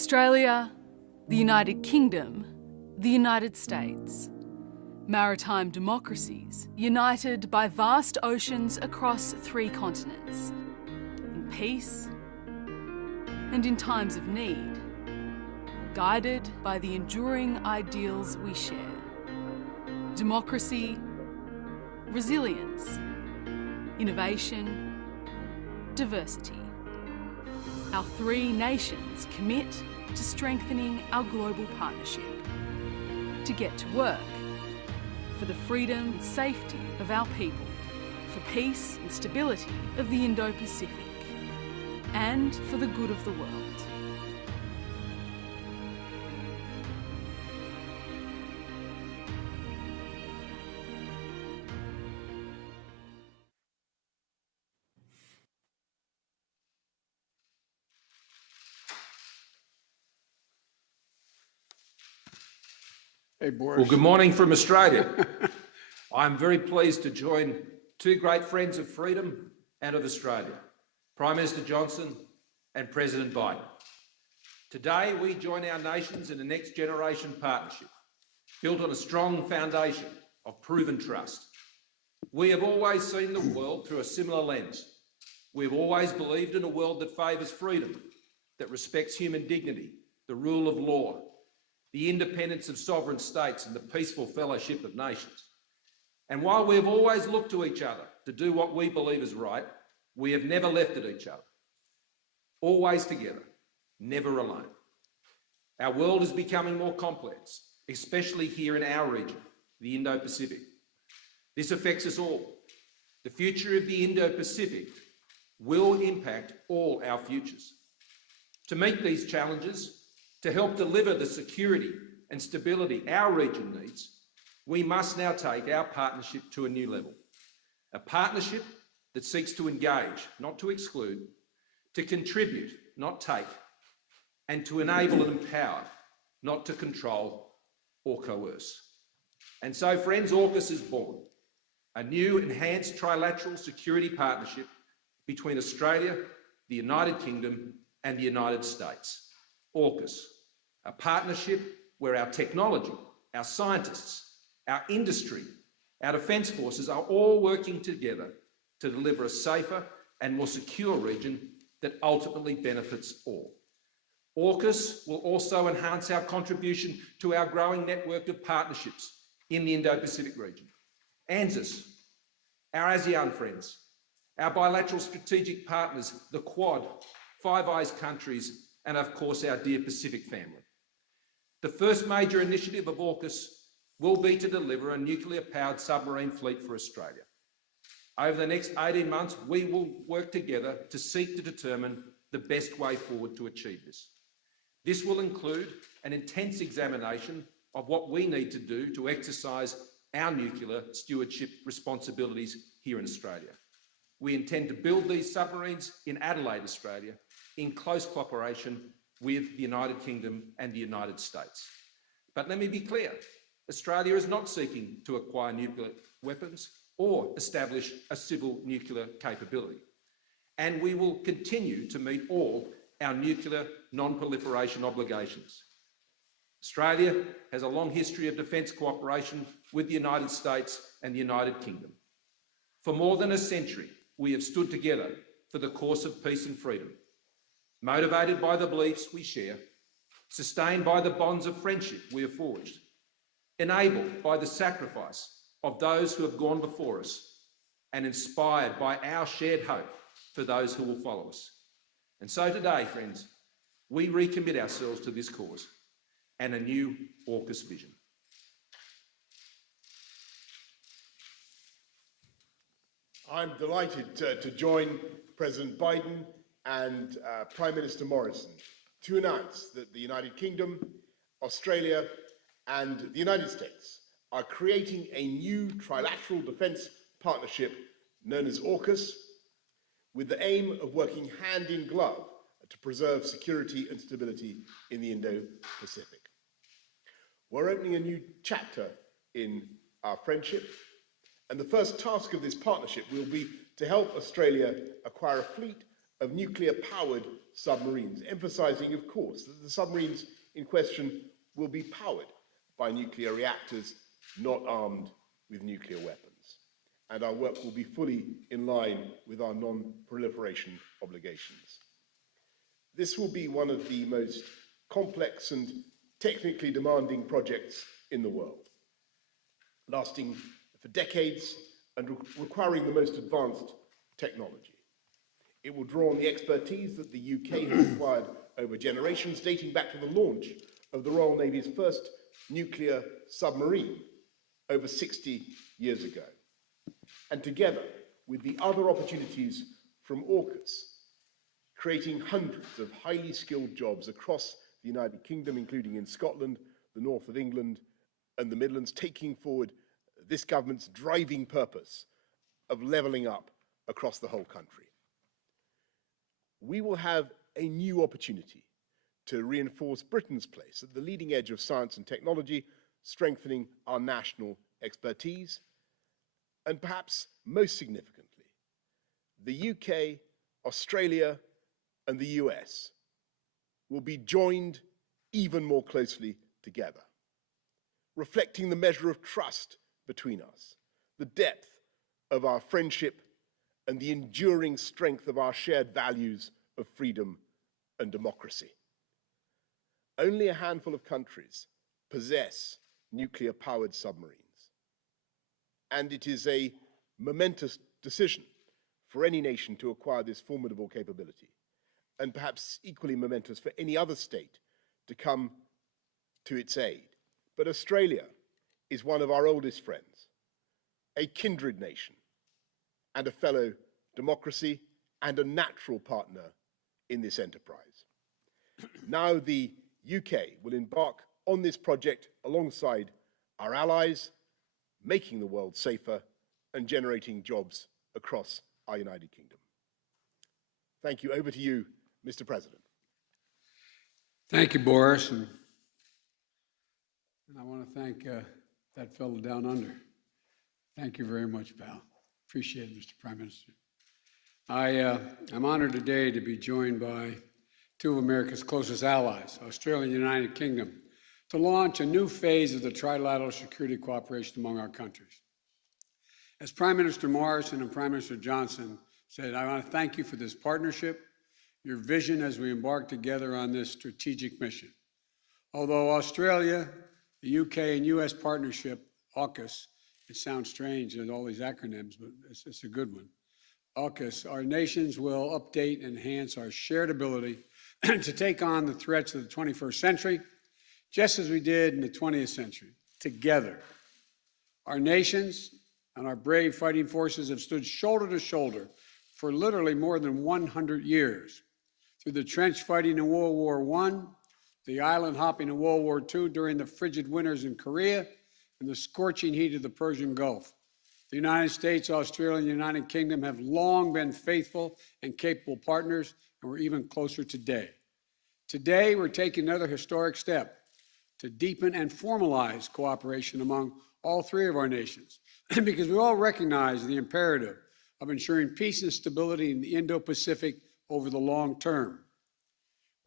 Australia, the United Kingdom, the United States. Maritime democracies united by vast oceans across 3 continents, in peace and in times of need, guided by the enduring ideals we share. Democracy, resilience, innovation, diversity. Our 3 nations commit to strengthening our global partnership, to get to work, for the freedom and safety of our people, for peace and stability of the Indo-Pacific, and for the good of the world. Hey, Boris. Well, good morning from Australia. I'm very pleased to join 2 great friends of freedom and of Australia, Prime Minister Johnson and President Biden. Today, we join our nations in a next generation partnership built on a strong foundation of proven trust. We have always seen the world through a similar lens. We've always believed in a world that favours freedom, that respects human dignity, the rule of law, the independence of sovereign states and the peaceful fellowship of nations. And while we have always looked to each other to do what we believe is right, we have never left at each other. Always together, never alone. Our world is becoming more complex, especially here in our region, the Indo-Pacific. This affects us all. The future of the Indo-Pacific will impact all our futures. To meet these challenges, to help deliver the security and stability our region needs, we must now take our partnership to a new level. A partnership that seeks to engage, not to exclude, to contribute, not take, and to enable and empower, not to control or coerce. And so, friends, AUKUS is born, a new enhanced trilateral security partnership between Australia, the United Kingdom, and the United States. AUKUS, a partnership where our technology, our scientists, our industry, our defence forces are all working together to deliver a safer and more secure region that ultimately benefits all. AUKUS will also enhance our contribution to our growing network of partnerships in the Indo-Pacific region. ANZUS, our ASEAN friends, our bilateral strategic partners, the Quad, Five Eyes countries, and of course our dear Pacific family. The first major initiative of AUKUS will be to deliver a nuclear-powered submarine fleet for Australia. Over the next 18 months, we will work together to seek to determine the best way forward to achieve this. This will include an intense examination of what we need to do to exercise our nuclear stewardship responsibilities here in Australia. We intend to build these submarines in Adelaide, Australia, in close cooperation with the United Kingdom and the United States. But let me be clear, Australia is not seeking to acquire nuclear weapons or establish a civil nuclear capability. And we will continue to meet all our nuclear non-proliferation obligations. Australia has a long history of defence cooperation with the United States and the United Kingdom. For more than a century, we have stood together for the cause of peace and freedom, motivated by the beliefs we share, sustained by the bonds of friendship we have forged, enabled by the sacrifice of those who have gone before us, and inspired by our shared hope for those who will follow us. And so today, friends, we recommit ourselves to this cause and a new AUKUS vision. I'm delighted to join President Biden and Prime Minister Morrison to announce that the United Kingdom, Australia, and the United States are creating a new trilateral defence partnership known as AUKUS, with the aim of working hand in glove to preserve security and stability in the Indo-Pacific. We're opening a new chapter in our friendship, and the first task of this partnership will be to help Australia acquire a fleet of nuclear-powered submarines, emphasizing, of course, that the submarines in question will be powered by nuclear reactors, not armed with nuclear weapons. And our work will be fully in line with our non-proliferation obligations. This will be one of the most complex and technically demanding projects in the world, lasting for decades and requiring the most advanced technology. It will draw on the expertise that the UK has acquired over generations, dating back to the launch of the Royal Navy's first nuclear submarine over 60 years ago. And together with the other opportunities from AUKUS, creating hundreds of highly skilled jobs across the United Kingdom, including in Scotland, the north of England, and the Midlands, taking forward this government's driving purpose of levelling up across the whole country. We will have a new opportunity to reinforce Britain's place at the leading edge of science and technology, strengthening our national expertise, and perhaps most significantly, the UK, Australia, and the US will be joined even more closely together, reflecting the measure of trust between us, the depth of our friendship, and the enduring strength of our shared values of freedom and democracy. Only a handful of countries possess nuclear-powered submarines, and it is a momentous decision for any nation to acquire this formidable capability, and perhaps equally momentous for any other state to come to its aid. But Australia is one of our oldest friends, a kindred nation, and a fellow democracy, and a natural partner in this enterprise. Now the UK will embark on this project alongside our allies, making the world safer and generating jobs across our United Kingdom. Thank you. Over to you, Mr. President. Thank you, Boris. And I want to thank that fellow down under. Thank you very much, pal. Appreciate it, Mr. Prime Minister. I'm honored today to be joined by two of America's closest allies, Australia and the United Kingdom, to launch a new phase of the trilateral security cooperation among our countries. As Prime Minister Morrison and Prime Minister Johnson said, I want to thank you for this partnership, your vision as we embark together on this strategic mission. Although Australia, the UK, and US partnership, AUKUS, it sounds strange in all these acronyms, but it's a good one. AUKUS, our nations will update and enhance our shared ability to take on the threats of the 21st century, just as we did in the 20th century, together. Our nations and our brave fighting forces have stood shoulder to shoulder for literally more than 100 years, through the trench fighting in World War I, the island hopping in World War II during the frigid winters in Korea, and the scorching heat of the Persian Gulf. The United States, Australia, and the United Kingdom have long been faithful and capable partners, and we're even closer today. Today, we're taking another historic step to deepen and formalize cooperation among all three of our nations, because we all recognize the imperative of ensuring peace and stability in the Indo-Pacific over the long term.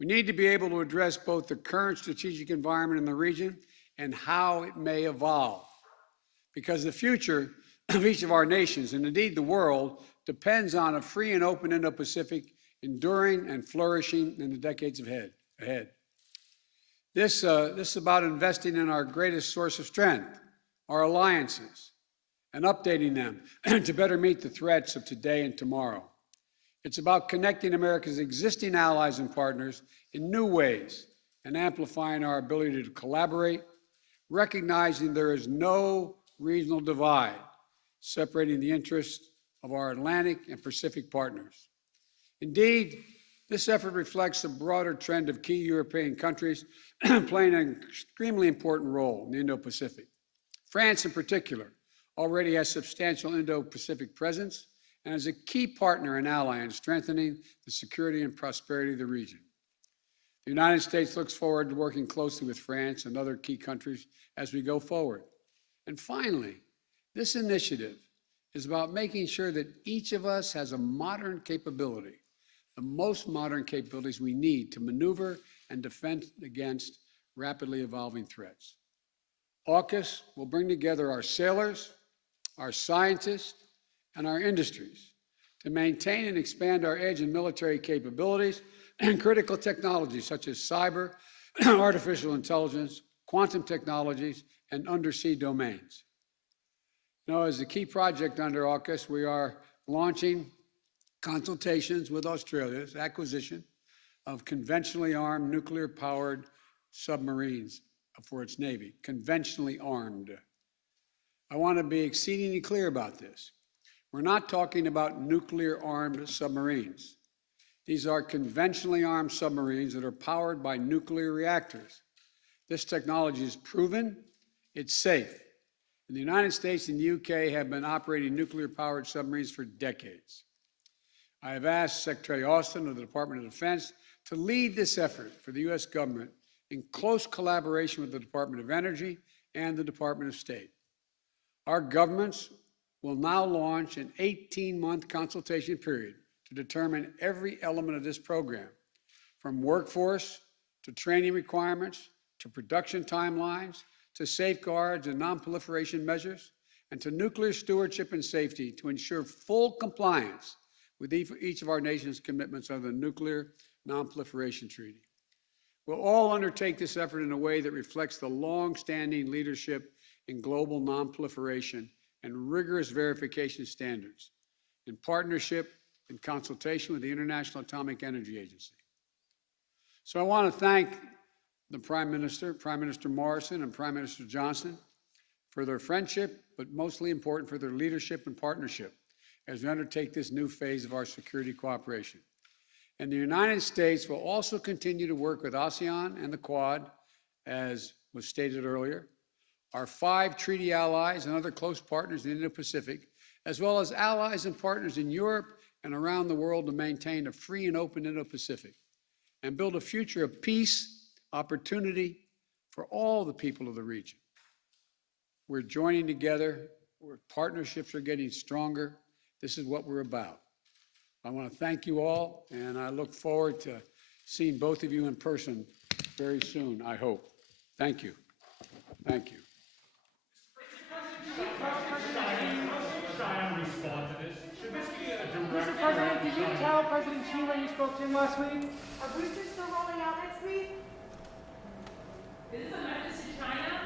We need to be able to address both the current strategic environment in the region and how it may evolve, because the future of each of our nations, and indeed the world, depends on a free and open Indo-Pacific enduring and flourishing in the decades ahead. This is about investing in our greatest source of strength, our alliances, and updating them to better meet the threats of today and tomorrow. It's about connecting America's existing allies and partners in new ways and amplifying our ability to collaborate, recognizing there is no regional divide separating the interests of our Atlantic and Pacific partners. Indeed, this effort reflects a broader trend of key European countries playing an extremely important role in the Indo-Pacific. France, in particular, already has substantial Indo-Pacific presence and is a key partner and ally in strengthening the security and prosperity of the region. The United States looks forward to working closely with France and other key countries as we go forward. And finally, this initiative is about making sure that each of us has a modern capability the most modern capabilities we need to maneuver and defend against rapidly evolving threats. AUKUS will bring together our sailors, our scientists, and our industries to maintain and expand our edge in military capabilities and critical technologies such as cyber, artificial intelligence, quantum technologies, and undersea domains. Now, as a key project under AUKUS, we are launching consultations with Australia's acquisition of conventionally armed nuclear-powered submarines for its Navy, conventionally armed. I want to be exceedingly clear about this. We're not talking about nuclear-armed submarines. These are conventionally armed submarines that are powered by nuclear reactors. This technology is proven, it's safe. And the United States and the UK have been operating nuclear-powered submarines for decades. I have asked Secretary Austin of the Department of Defense to lead this effort for the U.S. government in close collaboration with the Department of Energy and the Department of State. Our governments will now launch an 18-month consultation period to determine every element of this program, from workforce to training requirements to production timelines to safeguards and non-proliferation measures and to nuclear stewardship and safety to ensure full compliance with each of our nation's commitments under the Nuclear Non-Proliferation Treaty. We'll all undertake this effort in a way that reflects the long-standing leadership in global non-proliferation and rigorous verification standards in partnership and consultation with the International Atomic Energy Agency. So I want to thank the Prime Minister Morrison and Prime Minister Johnson for their friendship, but mostly important for their leadership and partnership as we undertake this new phase of our security cooperation. And the United States will also continue to work with ASEAN and the Quad, as was stated earlier, our 5 treaty allies and other close partners in the Indo-Pacific, as well as allies and partners in Europe and around the world to maintain a free and open Indo-Pacific and build a future of peace, opportunity for all the people of the region. We're joining together, partnerships are getting stronger. This is what we're about. I want to thank you all, and I look forward to seeing both of you in person very soon, I hope. Thank you. Thank you. Mr. President, did you tell President Xi when you spoke to him last week? Are boosters still rolling out next week? Is this a message to China?